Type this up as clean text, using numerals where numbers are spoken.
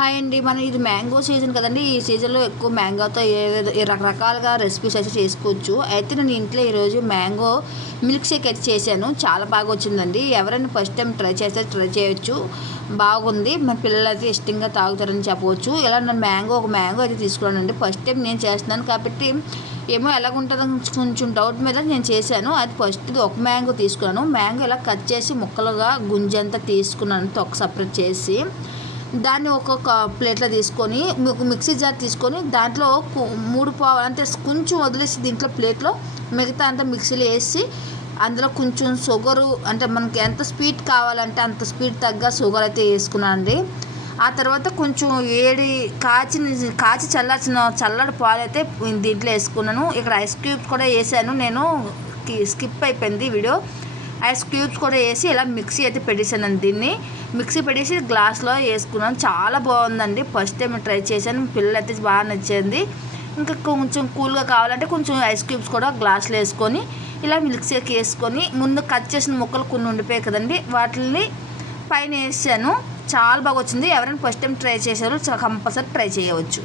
Hi అండి. ఇది mango season కదండి. ఈ సీజన్లో ఎక్కువ మ్యాంగోతో రకరకాలుగా రెసిపీస్ అయితే చేసుకోవచ్చు. అయితే నేను ఇంట్లో ఈరోజు మ్యాంగో మిల్క్ షేక్ అయితే చేశాను. చాలా బాగా వచ్చిందండి. ఎవరైనా ఫస్ట్ టైం ట్రై చేస్తే ట్రై చేయొచ్చు. బాగుంది. మా పిల్లలు అయితే ఇష్టంగా తాగుతారని చెప్పవచ్చు. ఇలా నేను ఒక మ్యాంగో అయితే తీసుకున్నానండి. ఫస్ట్ టైం నేను చేస్తున్నాను కాబట్టి ఏమో ఎలాగుంటుందో కొంచెం డౌట్ మీద నేను చేశాను. అది ఫస్ట్ ఒక మ్యాంగో తీసుకున్నాను. మ్యాంగో ఇలా కట్ చేసి ముక్కలుగా గుంజంతా తీసుకున్నాను, తొక్క సపరేట్ చేసి దాన్ని ఒక్కొక్క ప్లేట్లో తీసుకొని మిక్సీ జార్ తీసుకొని దాంట్లో 3 పావు అంటే కొంచెం వదిలేసి దీంట్లో ప్లేట్లో మిగతా అంతా మిక్సీలో వేసి అందులో కొంచెం షుగరు అంటే మనకి ఎంత స్వీట్ కావాలంటే అంత స్వీట్ తగ్గ షుగర్ అయితే వేసుకున్నాను అండి. ఆ తర్వాత కొంచెం కాచి చల్లటి పాలు అయితే దీంట్లో వేసుకున్నాను. ఇక్కడ ఐస్ క్యూబ్స్ కూడా వేసాను. నేను స్కిప్ అయిపోయింది వీడియో. ఐస్ క్యూబ్స్ కూడా వేసి ఇలా మిక్సీ అయితే పెట్టేసాను. దీన్ని మిక్సీ పెట్టేసి గ్లాస్లో వేసుకున్నాను. చాలా బాగుందండి. ఫస్ట్ టైం ట్రై చేశాను. పిల్లలు అయితే బాగా నచ్చింది. ఇంకా కొంచెం కూల్గా కావాలంటే కొంచెం ఐస్ క్యూబ్స్ కూడా గ్లాస్లో వేసుకొని ఇలా మిక్సీకి వేసుకొని ముందు కట్ చేసిన ముక్కలు కొన్ని ఉండిపోయాయి కదండి, వాటిని పైన వేసాను. చాలా బాగా వచ్చింది. ఎవరైనా ఫస్ట్ టైం ట్రై చేశారో కంపల్సరీ ట్రై చేయవచ్చు.